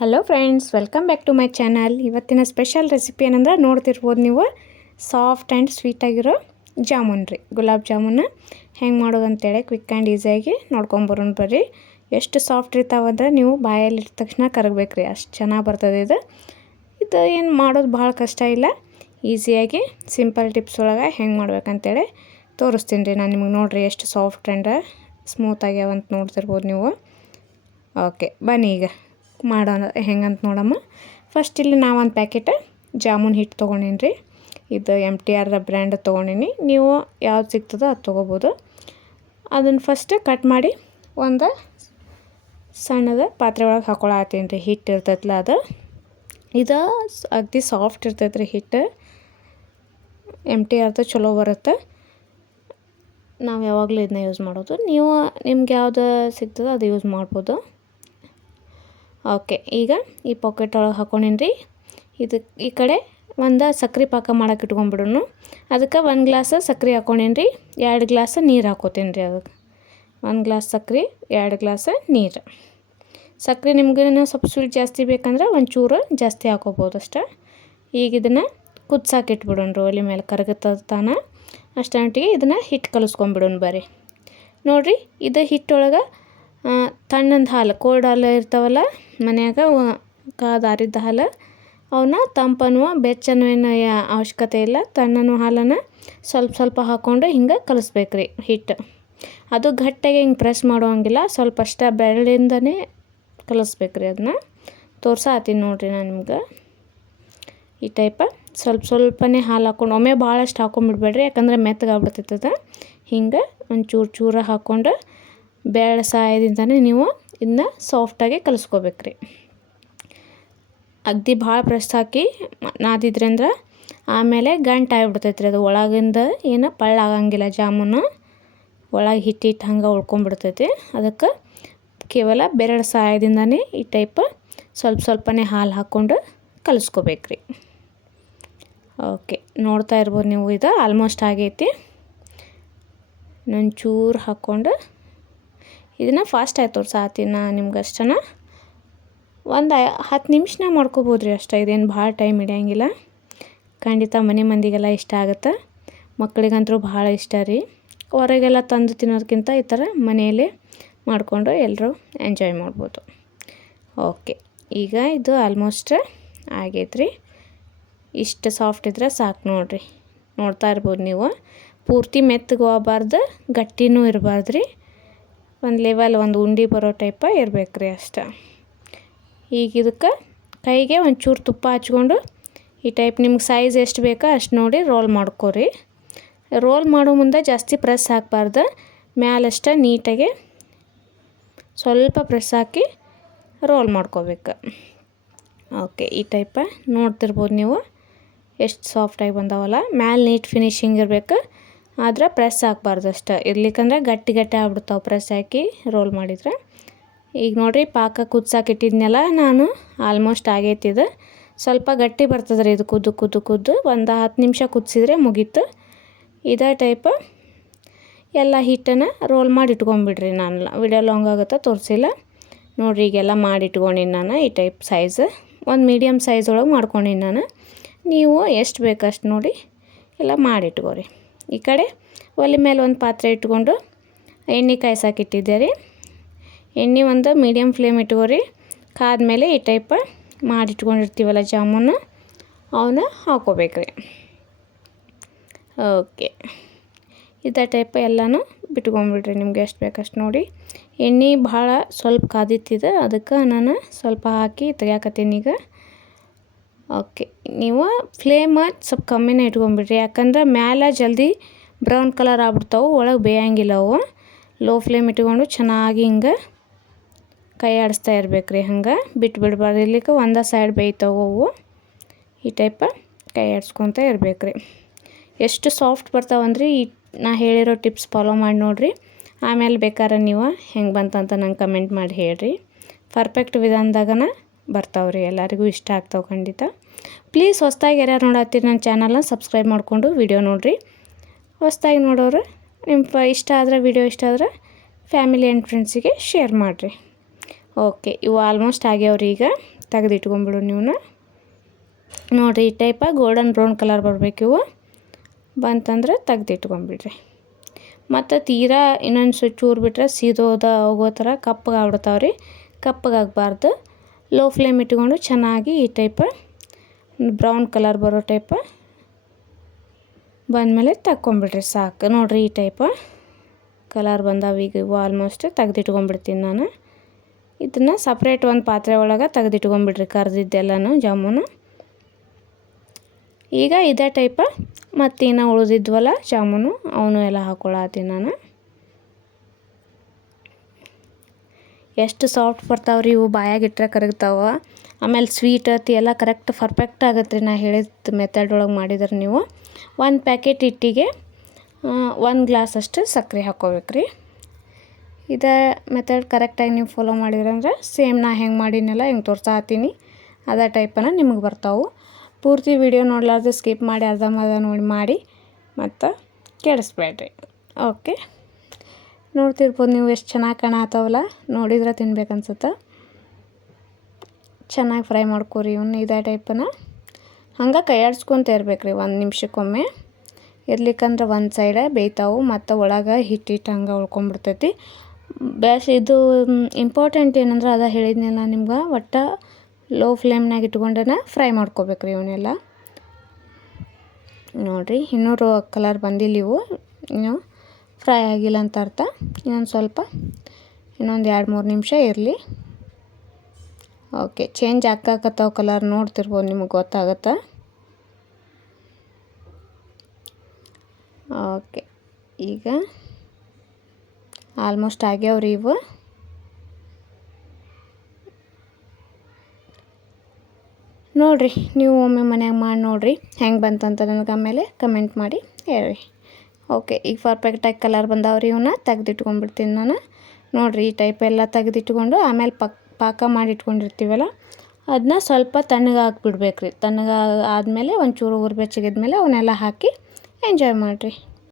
Hello friends welcome back to my channel ಇವತ್ತಿನ special recipe ಏನಂದ್ರೆ ನೋಡ್ತಿರ್ಬೋದು ನೀವು. ಸಾಫ್ಟ್ ಆ್ಯಂಡ್ ಸ್ವೀಟಾಗಿರೋ ಜಾಮೂನ್ ರೀ, ಗುಲಾಬ್ ಜಾಮೂನ್. ಹೆಂಗೆ ಮಾಡೋದು ಅಂತೇಳಿ ಕ್ವಿಕ್ ಆ್ಯಂಡ್ ಈಸಿಯಾಗಿ ನೋಡ್ಕೊಂಬರೋಣ ಬರ್ರಿ. ಎಷ್ಟು ಸಾಫ್ಟ್ ಇರ್ತಾವಂದ್ರೆ ನೀವು ಬಾಯಲ್ಲಿ ತಕ್ಷಣ ಕರಗಬೇಕು ರೀ, ಅಷ್ಟು ಚೆನ್ನಾಗಿ ಬರ್ತದೆ ಇದು. ಇದು ಏನು ಮಾಡೋದು ಭಾಳ ಕಷ್ಟ ಇಲ್ಲ. ಈಸಿಯಾಗಿ ಸಿಂಪಲ್ ಟಿಪ್ಸ್ ಒಳಗೆ ಹೆಂಗೆ ಮಾಡ್ಬೇಕಂತೇಳಿ ತೋರಿಸ್ತೀನಿ ರೀ ನಾನು ನಿಮಗೆ ನೋಡಿರಿ ಎಷ್ಟು ಸಾಫ್ಟ್ ಆ್ಯಂಡ್ ಸ್ಮೂತ್ ಆಗ್ಯಾವಂತ ನೋಡ್ತಿರ್ಬೋದು ನೀವು. ಓಕೆ ಬನ್ನಿ ಈಗ. ಮಾಡೋಣ ಹೆಂಗಂತ ನೋಡಮ್ಮ. ಫಸ್ಟ್ ಇಲ್ಲಿ ನಾವು ಒಂದು ಪ್ಯಾಕೆಟ್ ಜಾಮೂನ್ ಹಿಟ್ಟು ತೊಗೊಂಡೇನಿ ರೀ ಇದು ಎಂ ಟಿ ಆರ್ ಬ್ರ್ಯಾಂಡ್ ತೊಗೊಂಡೀನಿ. ನೀವು ಯಾವ್ದು ಸಿಗ್ತದೋ ಅದು ತೊಗೋಬೋದು. ಅದನ್ನು ಫಸ್ಟ್ ಕಟ್ ಮಾಡಿ ಒಂದು ಸಣ್ಣದ ಪಾತ್ರೆ ಒಳಗೆ ಹಾಕೊಳತ್ತೀನಿ ರೀ ಹಿಟ್ಟು ಇರ್ತೈತಲ್ಲ ಅದು. ಇದು ಅಗ್ದಿ ಸಾಫ್ಟ್ ಇರ್ತೈತೆ ರೀ ಹಿಟ್ಟು ಎಂ ಟಿ ಆರ್ದು ಚಲೋ ಬರುತ್ತೆ. ನಾವು ಯಾವಾಗಲೂ ಇದನ್ನ ಯೂಸ್ ಮಾಡೋದು. ನೀವು ನಿಮ್ಗೆ ಯಾವ್ದು ಸಿಗ್ತದೋ ಅದು ಯೂಸ್ ಮಾಡ್ಬೋದು. ಓಕೆ, ಈಗ ಈ ಪಾಕೆಟ್ ಒಳಗೆ ಹಾಕೊಂಡೀನಿ ರೀ? ಇದು ಈ ಕಡೆ ಒಂದು ಸಕ್ರೆ ಪಾಕ ಮಾಡಕ್ಕೆ ಇಟ್ಕೊಂಡ್ಬಿಡೋನು. ಅದಕ್ಕೆ ಒಂದು ಗ್ಲಾಸ್ ಸಕ್ರೆ ಹಾಕ್ಕೊಂಡೇನಿ ರೀ? ಎರಡು ಗ್ಲಾಸ್ ನೀರು ಹಾಕೋತೀನಿ ರೀ ಅದಕ್ಕೆ ಒಂದು ಗ್ಲಾಸ್ ಸಕ್ರೆ, ಎರಡು ಗ್ಲಾಸ್ ನೀರು. ಸಕ್ರೆ ನಿಮ್ಗೆ ಸ್ವಲ್ಪ ಸ್ವೀಟ್ ಜಾಸ್ತಿ ಬೇಕಂದ್ರೆ ಒಂಚೂರು ಜಾಸ್ತಿ ಹಾಕೋಬೋದು ಅಷ್ಟೇ. ಈಗ ಇದನ್ನು ಕುದ್ಸಾಕಿಟ್ಬಿಡೋಣ ರೀ ಒಲೆ ಮೇಲೆ ಕರಗತ್ತದ ತಾನ. ಅಷ್ಟಂಟಿಗೆ ಇದನ್ನು ಹಿಟ್ಟು ಕಲಿಸ್ಕೊಂಬಿಡೋಣ ಬರ್ರಿ. ನೋಡಿರಿ, ಇದು ಹಿಟ್ಟೊಳಗೆ ತಣ್ಣಂದು ಹಾಲು ಕೋಲ್ಡ್ ಹಾಲು ಇರ್ತಾವಲ್ಲ ಮನ್ಯಾಗ ಕಾದಾರಿದ್ದ ಹಾಲು ಅವನ್ನ ತಂಪನೂ ಬೆಚ್ಚನೂ ಏನು ಅವಶ್ಯಕತೆ ಇಲ್ಲ, ತಣ್ಣನೂ ಹಾಲನ್ನು ಸ್ವಲ್ಪ ಸ್ವಲ್ಪ ಹಾಕ್ಕೊಂಡು ಹಿಂಗೆ ಕಲಿಸ್ಬೇಕು ರೀ ಹಿಟ್ಟು. ಅದು ಗಟ್ಟಿಗೆ ಹಿಂಗೆ ಪ್ರೆಸ್ ಮಾಡೋಂಗಿಲ್ಲ ಸ್ವಲ್ಪ ಅಷ್ಟ ಬೆರಳಿಂದನೇ ಕಲಿಸ್ಬೇಕು ರೀ ಅದನ್ನ ತೋರ್ಸಾತೀನಿ ನೋಡಿರಿ ನಾನು ನಿಮ್ಗೆ. ಈ ಟೈಪ ಸ್ವಲ್ಪ ಸ್ವಲ್ಪನೇ ಹಾಲು ಹಾಕ್ಕೊಂಡು ಒಮ್ಮೆ ಭಾಳಷ್ಟು ಹಾಕೊಂಬಿಡ್ಬೇಡ್ರಿ, ಯಾಕಂದ್ರೆ ಮೆತ್ತಗಾಗ್ಬಿಡ್ತೈತದ. ಹಿಂಗೆ ಒಂದು ಚೂರು ಚೂರ ಹಾಕ್ಕೊಂಡು ಬೇಳೆ ಸಹಾಯದಿಂದನೇ ನೀವು ಇದನ್ನ ಸಾಫ್ಟಾಗಿ ಕಲಿಸ್ಕೋಬೇಕು ರೀ ಅಗ್ದಿ ಭಾಳ ಪ್ರೆಸ್ ಹಾಕಿ ನಾದಿದ್ರಿ ಅಂದ್ರೆ ಆಮೇಲೆ ಗಂಟು ಆಗಿಬಿಡ್ತೈತೆ ರೀ ಅದು. ಒಳಗಿಂದ ಏನು ಪಳ್ಳ ಆಗಂಗಿಲ್ಲ ಜಾಮೂನು. ಒಳಗೆ ಹಿಟ್ಟು ಹಿಟ್ಟು ಹಂಗೆ ಉಳ್ಕೊಂಬಿಡ್ತೈತಿ ಅದಕ್ಕೆ ಕೇವಲ ಬೆರಳು ಸಹಾಯದಿಂದನೇ ಈ ಟೈಪ್ ಸ್ವಲ್ಪ ಸ್ವಲ್ಪನೇ ಹಾಲು ಹಾಕ್ಕೊಂಡು ಕಲಿಸ್ಕೋಬೇಕು ರೀ ಓಕೆ ನೋಡ್ತಾ ಇರ್ಬೋದು ನೀವು ಇದು. ಆಲ್ಮೋಸ್ಟ್ ಆಗೈತಿ. ನಾನು ಹಾಕ್ಕೊಂಡು ಇದನ್ನು ಫಾಸ್ಟ್ ಆಯ್ತು ತೋರ್ಸಾತಿ ಆತಿನ ನಿಮ್ಗೆ ಅಷ್ಟನ? ಒಂದು ಹತ್ತು ನಿಮಿಷನಾಗ ಮಾಡ್ಕೋಬೋದು ರೀ ಅಷ್ಟೇ, ಇದೇನು ಭಾಳ ಟೈಮ್ ಹಿಡಿಯಂಗಿಲ್ಲ. ಖಂಡಿತ ಮನೆ ಮಂದಿಗೆಲ್ಲ ಇಷ್ಟ ಆಗುತ್ತೆ. ಮಕ್ಕಳಿಗಂತರೂ ಭಾಳ ಇಷ್ಟ ರೀ. ಹೊರಗೆಲ್ಲ ತಂದು ತಿನ್ನೋದಕ್ಕಿಂತ ಈ ಥರ ಮನೆಯಲ್ಲಿ ಮಾಡಿಕೊಂಡು ಎಲ್ಲರೂ ಎಂಜಾಯ್ ಮಾಡ್ಬೋದು. ಓಕೆ ಈಗ ಇದು ಆಲ್ಮೋಸ್ಟ್ ಆಗೈತೆ ರೀ ಇಷ್ಟು ಸಾಫ್ಟ್ ಇದ್ರೆ ಸಾಕು ನೋಡಿರಿ. ನೋಡ್ತಾ ಇರ್ಬೋದು ನೀವು. ಪೂರ್ತಿ ಮೆತ್ತಗೆ ಹೋಗಬಾರ್ದು, ಗಟ್ಟಿನೂ ಇರಬಾರ್ದು ರೀ ಒಂದು ಲೆವೆಲ್ ಒಂದು ಉಂಡೆ ಬರೋ ಟೈಪ ಇರ್ಬೇಕು ರೀ ಅಷ್ಟೆ. ಈಗ ಇದಕ್ಕೆ ಕೈಗೆ ಒಂಚೂರು ತುಪ್ಪ ಹಚ್ಕೊಂಡು ಈ ಟೈಪ್ ನಿಮ್ಗೆ ಸೈಜ್ ಎಷ್ಟು ಬೇಕೋ ಅಷ್ಟು ನೋಡಿ ರೋಲ್ ಮಾಡ್ಕೊರಿ. ರೋಲ್ ಮಾಡೋ ಮುಂದೆ ಜಾಸ್ತಿ ಪ್ರೆಸ್ ಹಾಕಬಾರ್ದು. ಮ್ಯಾಲಷ್ಟೇ ನೀಟಾಗಿ ಸ್ವಲ್ಪ ಪ್ರೆಸ್ ಹಾಕಿ ರೋಲ್ ಮಾಡ್ಕೋಬೇಕು. ಓಕೆ ಈ ಟೈಪ ನೋಡ್ತಿರ್ಬೋದು ನೀವು. ಎಷ್ಟು ಸಾಫ್ಟಾಗಿ ಬಂದಾವಲ್ಲ. ಮ್ಯಾಲೆ ನೀಟ್ ಫಿನಿಶಿಂಗ್ ಇರಬೇಕು. ಆದ್ರೆ ಪ್ರೆಸ್ ಹಾಕ್ಬಾರ್ದು ಅಷ್ಟೆ. ಇರ್ಲಿಕ್ಕಂದ್ರೆ ಗಟ್ಟಿ ಗಟ್ಟಿ ಆಗ್ಬಿಡ್ತಾವೆ ಪ್ರೆಸ್ ಹಾಕಿ ರೋಲ್ ಮಾಡಿದ್ರೆ. ಈಗ ನೋಡಿರಿ ಪಾಕ ಕುದ್ಸಾಕಿಟ್ಟಿದ್ನೆಲ್ಲ, ನಾನು ಆಲ್ಮೋಸ್ಟ್ ಆಗೈತಿದು. ಸ್ವಲ್ಪ ಗಟ್ಟಿ ಬರ್ತದೆ ಇದು ಕುದ್ದು ಕುದ್ದು ಕುದ್ದು. ಒಂದು ಹತ್ತು ನಿಮಿಷ ಕುದಿಸಿದ್ರೆ ಮುಗೀತು. ಇದೇ ಟೈಪ್ ಎಲ್ಲ ಹಿಟ್ಟನ್ನು ರೋಲ್ ಮಾಡಿ ಇಟ್ಕೊಂಬಿಡ್ರಿ ನಾನು. ವಿಡಿಯೋ ಲಾಂಗ್ ಆಗುತ್ತೆ ತೋರಿಸಿಲ್ಲ. ನೋಡಿರಿ ಈಗೆಲ್ಲ ಮಾಡಿ ಇಟ್ಕೊಂಡಿನಿ ನಾನು ಈ ಟೈಪ್ ಸೈಜ್ ಒಂದು ಮೀಡಿಯಮ್ ಸೈಜ್ ಒಳಗೆ ಮಾಡ್ಕೊಂಡಿನಿ ನಾನು. ನೀವು ಎಷ್ಟು ಬೇಕಷ್ಟು ನೋಡಿ ಎಲ್ಲ ಮಾಡಿಟ್ಕೋರಿ. ಈ ಕಡೆ ಒಲೆ ಮೇಲೆ ಒಂದು ಪಾತ್ರೆ ಇಟ್ಕೊಂಡು ಎಣ್ಣೆ ಕಾಯ್ಸಕ್ಕೆ ಇಟ್ಟಿದ್ದೆ ರೀ. ಎಣ್ಣೆ ಒಂದು ಮೀಡಿಯಮ್ ಫ್ಲೇಮ್ ಇಟ್ಕೋರಿ. ಕಾದ್ಮೇಲೆ ಈ ಟೈಪ್ ಮಾಡಿಟ್ಕೊಂಡಿರ್ತೀವಲ್ಲ ಜಾಮೂನು, ಅವನ್ನ ಹಾಕೋಬೇಕ್ರಿ ಓಕೆ ಇದೇ ಟೈಪ್ ಎಲ್ಲನೂ ಬಿಟ್ಕೊಂಬಿಡ್ರಿ ನಿಮ್ಗೆ ಎಷ್ಟು ಬೇಕಷ್ಟು ನೋಡಿ. ಎಣ್ಣೆ ಭಾಳ ಸ್ವಲ್ಪ ಕಾದಿತ್ತಿದೆ, ಅದಕ್ಕೆ ನಾನು ಸ್ವಲ್ಪ ಹಾಕಿ ತೆಗ್ಯಾಕತ್ತೀನಿ ಈಗ. ಓಕೆ, ನೀವು ಫ್ಲೇಮ್ ಸ್ವಲ್ಪ ಕಮ್ಮಿನೇ ಇಟ್ಕೊಂಬಿಡ್ರಿ ಯಾಕಂದ್ರೆ ಮ್ಯಾಲೆ ಜಲ್ದಿ ಬ್ರೌನ್ ಕಲರ್ ಆಗ್ಬಿಡ್ತಾವೆ, ಒಳಗೆ ಬೇಯಂಗಿಲ್ಲ ಅವು. ಲೋ ಫ್ಲೇಮ್ ಇಟ್ಕೊಂಡು ಚೆನ್ನಾಗಿ ಹಿಂಗೆ ಕೈ ಆಡಿಸ್ತಾ ಇರ್ಬೇಕು ರೀ ಹಂಗೆ. ಬಿಟ್ಟು ಬಿಡಬಾರ್ದು ಇರ್ಲಿಕ್ಕೆ ಒಂದೇ ಸೈಡ್ ಬೇಯ್ತಾವೆ ಅವು. ಈ ಟೈಪ ಕೈ ಆಡಿಸ್ಕೊತ ಇರ್ಬೇಕು ರೀ ಎಷ್ಟು ಸಾಫ್ಟ್ ಬರ್ತಾವಂದ್ರೆ, ಈ ನಾ ಹೇಳಿರೋ ಟಿಪ್ಸ್ ಫಾಲೋ ಮಾಡಿ ನೋಡಿರಿ. ಆಮೇಲೆ ಬೇಕಾದ್ರೆ ನೀವು ಹೆಂಗೆ ಬಂತಂತ ನಂಗೆ ಕಮೆಂಟ್ ಮಾಡಿ ಹೇಳ್ರಿ. ಪರ್ಫೆಕ್ಟ್ ವಿಧಾನದಾಗನ ಬರ್ತಾವ್ರಿ, ಎಲ್ಲರಿಗೂ ಇಷ್ಟ ಆಗ್ತಾವೆ ಖಂಡಿತ. ಪ್ಲೀಸ್ ಹೊಸ್ದಾಗಿ ಯಾರ್ಯಾರು ನೋಡತ್ತೀರಿ ನನ್ನ ಚಾನಲ್ನ ಸಬ್ಸ್ಕ್ರೈಬ್ ಮಾಡಿಕೊಂಡು ವಿಡಿಯೋ ನೋಡಿರಿ. ಹೊಸ್ದಾಗಿ ನೋಡೋರು ನಿಮ್ಮ ಇಷ್ಟ ಆದರೆ ವಿಡಿಯೋ ಇಷ್ಟ ಆದರೆ ಫ್ಯಾಮಿಲಿ ಆ್ಯಂಡ್ ಫ್ರೆಂಡ್ಸಿಗೆ ಶೇರ್ ಮಾಡಿರಿ. ಓಕೆ ಇವು ಆಲ್ಮೋಸ್ಟ್ ಆಗ್ಯಾವ್ರಿ ಈಗ. ತೆಗೆದು ಇಟ್ಕೊಂಬಿಡು ನೀವು ನೋಡಿರಿ, ಈ ಟೈಪ ಗೋಲ್ಡನ್ ಬ್ರೌನ್ ಕಲರ್ ಬರಬೇಕು ಇವು. ಬಂತಂದ್ರೆ ತೆಗೆದಿಟ್ಕೊಂಬಿಡ್ರಿ. ಮತ್ತು ತೀರಾ ಇನ್ನೊಂದು ಸ್ವಿಚ್ ಊರ್ಬಿಟ್ರೆ ಬಿಟ್ರೆ ಸೀದೋದ ಹೋಗೋ ಥರ ಕಪ್ಪಗೆ ಆಗ್ಬಿಡ್ತಾವ್ರಿ. ಕಪ್ಪಗಾಗಬಾರ್ದು ಲೋ ಫ್ಲೇಮ್ ಇಟ್ಕೊಂಡು ಚೆನ್ನಾಗಿ ಈ ಟೈಪ ಬ್ರೌನ್ ಕಲರ್ ಬರೋ ಟೈಪ ಬಂದಮೇಲೆ ತಕ್ಕೊಂಬಿಡ್ರಿ ಸಾಕು. ನೋಡಿರಿ ಈ ಟೈಪ ಕಲರ್ ಬಂದಾವ. ಈಗ ಇವು ಆಲ್ಮೋಸ್ಟ್ ತೆಗ್ದಿಟ್ಕೊಂಡ್ಬಿಡ್ತೀನಿ ನಾನು. ಇದನ್ನು ಸಪ್ರೇಟ್ ಒಂದು ಪಾತ್ರೆ ಒಳಗೆ ತೆಗೆದಿಟ್ಕೊಂಬಿಡ್ರಿ ಕರೆದಿದ್ದೆಲ್ಲನೂ, ಜಾಮೂನು. ಈಗ ಇದೇ ಟೈಪ ಮತ್ತಿನ್ನು ಉಳಿದಿದ್ವಲ್ಲ ಜಾಮೂನು, ಅವನು ಎಲ್ಲ ಹಾಕ್ಕೊಳತ್ತೀನಿ ನಾನು. ಎಷ್ಟು ಸಾಫ್ಟ್ ಬರ್ತಾವೆ ರೀ ಇವು ಬಾಯಾಗ ಇಟ್ಟರೆ ಕರಗ್ತಾವೆ. ಆಮೇಲೆ ಸ್ವೀಟ್ ಅತಿ ಎಲ್ಲ ಕರೆಕ್ಟ್ ಪರ್ಫೆಕ್ಟ್ ಆಗತ್ತೆ ರೀ ನಾ ಹೇಳಿದ ಮೆಥಡ್ ಒಳಗೆ ಮಾಡಿದ್ರೆ ನೀವು. ಒಂದು ಪ್ಯಾಕೆಟ್ ಹಿಟ್ಟಿಗೆ ಒಂದು ಗ್ಲಾಸ್ ಅಷ್ಟು ಸಕ್ಕರೆ ಹಾಕ್ಕೋಬೇಕು ರೀ ಇದೇ ಮೆಥಡ್ ಕರೆಕ್ಟಾಗಿ ನೀವು ಫಾಲೋ ಮಾಡಿದ್ರಂದ್ರೆ ಸೇಮ್ ನಾ ಹೆಂಗೆ ಮಾಡಿನಲ್ಲ ಹೆಂಗೆ ತೋರ್ಸಾ ಹತ್ತೀನಿ. ಅದೇ ಟೈಪನ್ನು ನಿಮಗೆ ಬರ್ತಾವೆ. ಪೂರ್ತಿ ವಿಡಿಯೋ ನೋಡಲಾರ್ದು ಸ್ಕಿಪ್ ಮಾಡಿ ಅರ್ಧಂಬರ್ಧ ನೋಡಿ, ಮಾಡಿ ಮತ್ತು ಕೆಡಿಸ್ಬೇಡ್ರಿ. ಓಕೆ ನೋಡ್ತಿರ್ಬೋದು ನೀವು ಎಷ್ಟು ಚೆನ್ನಾಗಿ ಕಾಣತ್ತಾವಲ್ಲ ನೋಡಿದ್ರೆ ತಿನ್ಬೇಕನ್ಸುತ್ತೆ. ಚೆನ್ನಾಗಿ ಫ್ರೈ ಮಾಡ್ಕೊರಿ ಇವನ್ನ ಇದೇ ಟೈಪನ. ಹಂಗೆ ಕೈಯಾಡ್ಸ್ಕೊತ ಇರ್ಬೇಕು ರೀ ಒಂದು ನಿಮಿಷಕ್ಕೊಮ್ಮೆ. ಇರ್ಲಿಕ್ಕಂದ್ರೆ ಒಂದು ಸೈಡೇ ಬೇಯ್ತಾವು, ಮತ್ತು ಒಳಗೆ ಹಿಟ್ಟಿಟ್ಟು ಹಂಗೆ ಉಳ್ಕೊಂಡ್ಬಿಡ್ತೈತಿ ಬ್ಯಾಸ್ ಇದು ಇಂಪಾರ್ಟೆಂಟ್ ಏನಂದ್ರೆ ಅದ ಹೇಳಿದ್ನಲ್ಲ ನಿಮ್ಗೆ, ಒಟ್ಟು ಲೋ ಫ್ಲೇಮ್ನಾಗ ಇಟ್ಕೊಂಡನ ಫ್ರೈ ಮಾಡ್ಕೋಬೇಕು ರೀ ಇವನ್ನೆಲ್ಲ. ನೋಡಿರಿ, ಇನ್ನೂರು ಕಲರ್ ಬಂದಿಲ್ಲ ಇವು. ಇನ್ನು ಫ್ರೈ ಆಗಿಲ್ಲ ಅಂತ ಅರ್ಥ. ಇನ್ನೊಂದು ಸ್ವಲ್ಪ, ಇನ್ನೊಂದು ಎರಡು ಮೂರು ನಿಮಿಷ ಇರಲಿ. ಓಕೆ, ಚೇಂಜ್ ಆಗಾಕತ್ತಾವ ಕಲರ್ ನೋಡ್ತಿರ್ಬೋದು ನಿಮಗೆ ಗೊತ್ತಾಗತ್ತೆ? ಓಕೆ, ಈಗ ಆಲ್ಮೋಸ್ಟ್ ಆಗ್ಯಾವ್ರಿ ಇವು. ನೋಡಿರಿ, ನೀವು ಒಮ್ಮೆ ಮನ್ಯಾಗ ಮಾಡಿ ನೋಡಿರಿ, ಹೆಂಗೆ ಬಂತಂತ ನನಗೆ ಆಮೇಲೆ ಕಮೆಂಟ್ ಮಾಡಿ ಹೇಳ್ರಿ. ಓಕೆ, ಈಗ ಪರ್ಫೆಕ್ಟಾಗಿ ಕಲರ್ ಬಂದಾವ್ರಿ ಇವನ್ನ ತೆಗೆದಿಟ್ಕೊಂಡ್ಬಿಡ್ತೀನಿ ನಾನು. ನೋಡಿರಿ, ಈ ಟೈಪ್ ಎಲ್ಲ ತೆಗೆದಿಟ್ಕೊಂಡು ಆಮೇಲೆ ಪಕ್, ಪಾಕ ಮಾಡಿಟ್ಕೊಂಡಿರ್ತೀವಲ್ಲ ಅದನ್ನ ಸ್ವಲ್ಪ ತಣ್ಣಗೆ ಹಾಕ್ಬಿಡ್ಬೇಕು ರೀ ತಣ್ಣಗೆ ಆದಮೇಲೆ ಒಂಚೂರು ಉರಿ ಬೆಚ್ಚಗಿದ್ಮೇಲೆ ಅವನ್ನೆಲ್ಲ ಹಾಕಿ ಎಂಜಾಯ್ ಮಾಡಿರಿ.